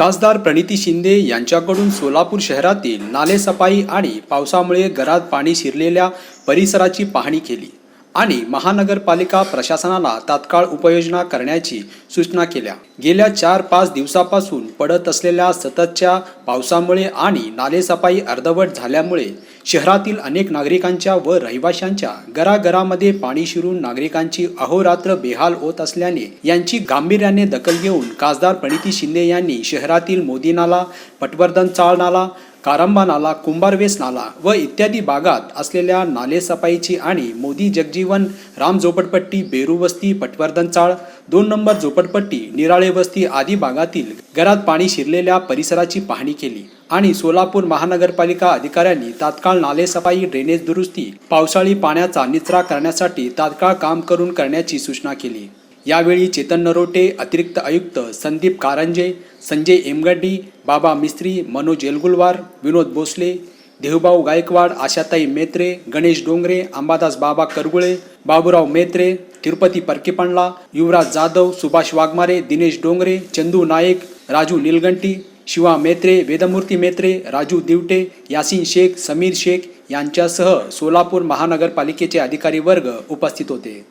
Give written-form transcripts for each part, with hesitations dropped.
खासदार प्रणिती शिंदे यांच्याकडून सोलापूर शहरातील नालेसफाई आणि पावसामुळे घरात पाणी शिरलेल्या परिसराची पाहणी केली आणि महानगरपालिका प्रशासनाला तात्काळ उपाययोजना करण्याची सूचना केल्या। गेल्या 4-5 दिवसापासून पडत असलेल्या सततच्या पावसामुळे आणि नालेसफाई अर्धवट झाल्यामुळे शहरातील अनेक नागरिकांच्या व रहिवाशांच्या घराघरामध्ये पाणी शिरून नागरिकांची अहोरात्र बेहाल होत असल्याने यांची गांभीर्याने दखल घेऊन खासदार प्रणिती शिंदे यांनी शहरातील मोदी नाला, पटवर्धन चाळ नाला, कारंबा नाला, कुंभारवेस नाला व इत्यादी भागात असलेल्या नालेसफाईची आणि मोदी जगजीवन राम झोपडपट्टी, बेरू वस्ती, पटवर्धन चाळ, 2 नंबर झोपडपट्टी, निराळे वस्ती आदी भागातील घरात पाणी शिरलेल्या परिसराची पाहणी केली आणि सोलापूर महानगरपालिका अधिकाऱ्यांनी तात्काळ नालेसफाई, ड्रेनेज दुरुस्ती, पावसाळी पाण्याचा निचरा करण्यासाठी तात्काळ काम करून करण्याची सूचना केली। यावेळी चेतन नरोटे, अतिरिक्त आयुक्त संदीप कारंजे, संजय एमगडी, बाबा मिस्त्री, मनोज एलगुलवार, विनोद भोसले, देहुभाऊ गायकवाड, आशाताई मेत्रे, गणेश डोंगरे, अंबादास बाबा करगुळे, बाबूराव मेत्रे, तिरुपती परकीपंडला, युवराज जाधव, सुभाष वाघमारे, दिनेश डोंगरे, चंदू नायक, राजू निलगंटी, शिवा मेत्रे, वेदमूर्ती मेत्रे, राजू दिवटे, यासीन शेख, समीर शेख यांच्यासह सोलापूर महानगरपालिकेचे अधिकारी वर्ग उपस्थित होते।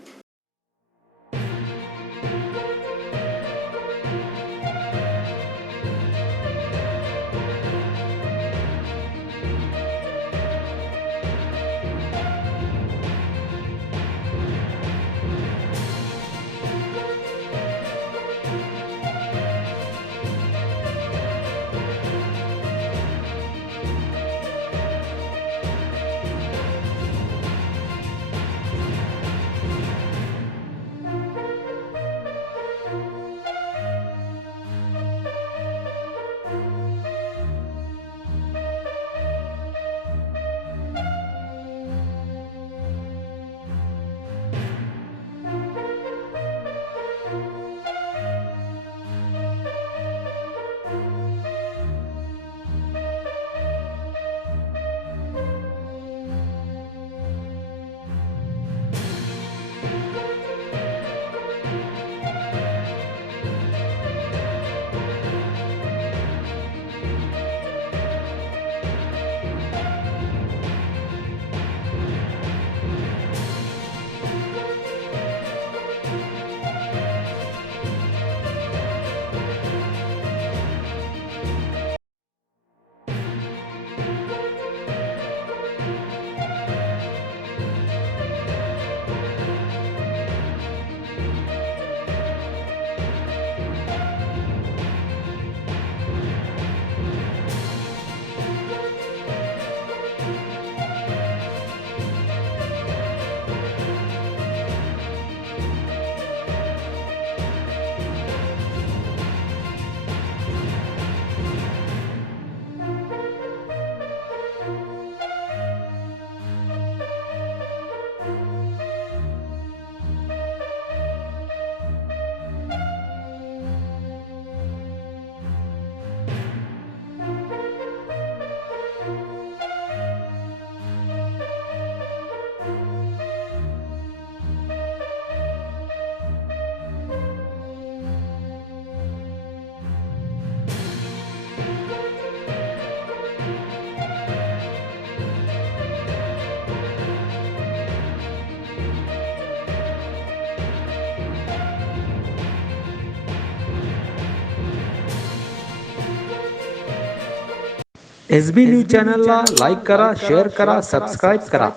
SB न्यूज चॅनलला लाईक करा, शेअर करा, सबस्क्राईब करा।